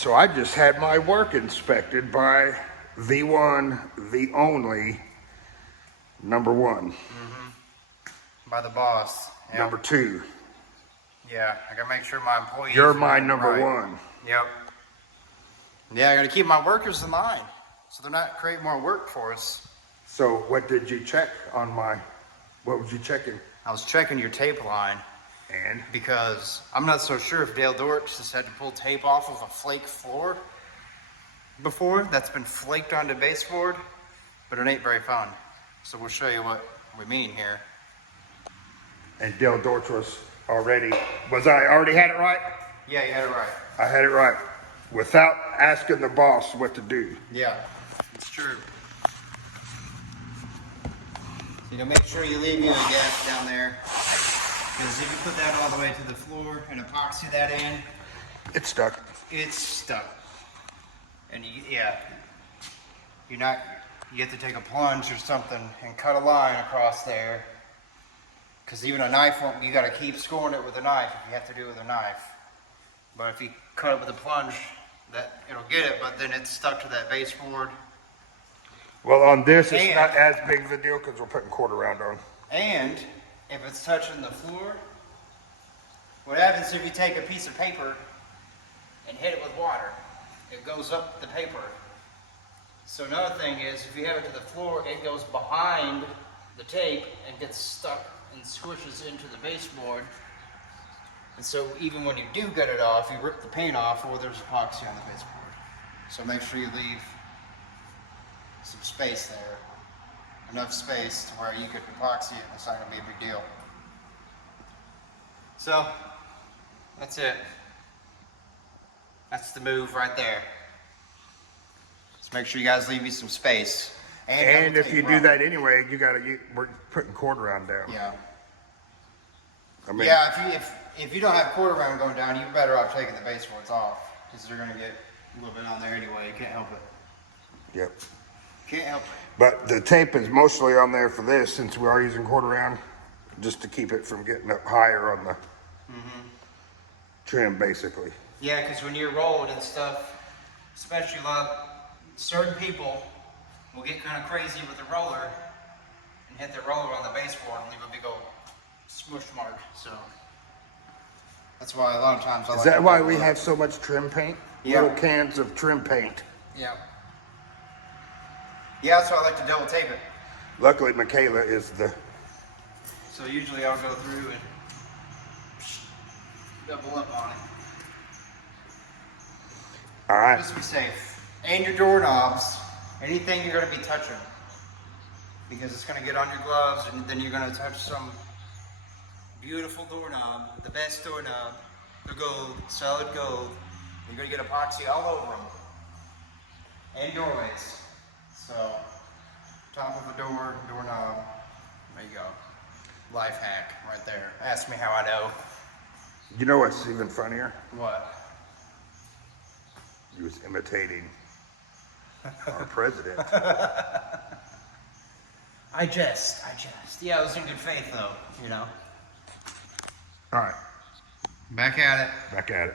So I just had my work inspected by the one, the only, number one. By the boss. Yep. Number two. Yeah, I gotta make sure my employees. You're my number right. one. Yep. Yeah, I gotta keep my workers in line so they're not creating more work for us. So what did you check on what was you checking? I was checking your tape line. And? Because I'm not so sure if Dale Dortch has had to pull tape off of a flake floor before that's been flaked onto baseboard, but it ain't very fun. So we'll show you what we mean here. And Dale Dortch was I already had it right? Yeah, you had it right. I had it right. Without asking the boss what to do. Yeah, it's true. So you make sure you leave you a gap down there. Because if you put that all the way to the floor and epoxy that in, It's stuck. it's stuck. And you have to take a plunge or something and cut a line across there. Because even a knife won't, you got to keep scoring it with a knife if you have to do it with a knife. But if you cut it with a plunge, it'll get it, but then it's stuck to that baseboard. Well, on this, it's not as big of a deal because we're putting quarter round on. And if it's touching the floor, what happens if you take a piece of paper and hit it with water? It goes up the paper. So another thing is, if you have it to the floor, it goes behind the tape and gets stuck and squishes into the baseboard. And so even when you do get it off, you rip the paint off, or there's epoxy on the baseboard. So make sure you leave some space there. Enough space to where you could epoxy it and it's not going to be a big deal. So, that's it. That's the move right there. Just make sure you guys leave me some space. And if you do that anyway, we're putting quarter round down. Yeah. I mean, Yeah, if you don't have quarter round going down, you're better off taking the baseboards off. Because they're going to get a little bit on there anyway. You can't help it. Yep. Can't help it. But the tape is mostly on there for this since we are using quarter round, just to keep it from getting up higher on the trim, basically. Yeah, because when you're rolling and stuff, especially certain people will get kind of crazy with the roller and hit the roller on the baseboard and leave a big old smush mark. So that's why a lot of times I like. Is that why we have so much trim paint? Yeah. Little cans of trim paint. Yeah. Yeah, that's why I like to double tape it. Luckily, Michaela is the. So usually I'll go through and double up on it. All right. Just to be safe. And your doorknobs, anything you're going to be touching. Because it's going to get on your gloves and then you're going to touch some beautiful doorknob, the best doorknob, the gold, solid gold. You're going to get epoxy all over them. And doorways. So, top of the doorknob, there you go. Life hack right there. Ask me how I know. You know what's even funnier? What? He was imitating our president. I jest. Yeah, it was in good faith though, you know. All right. Back at it. Back at it.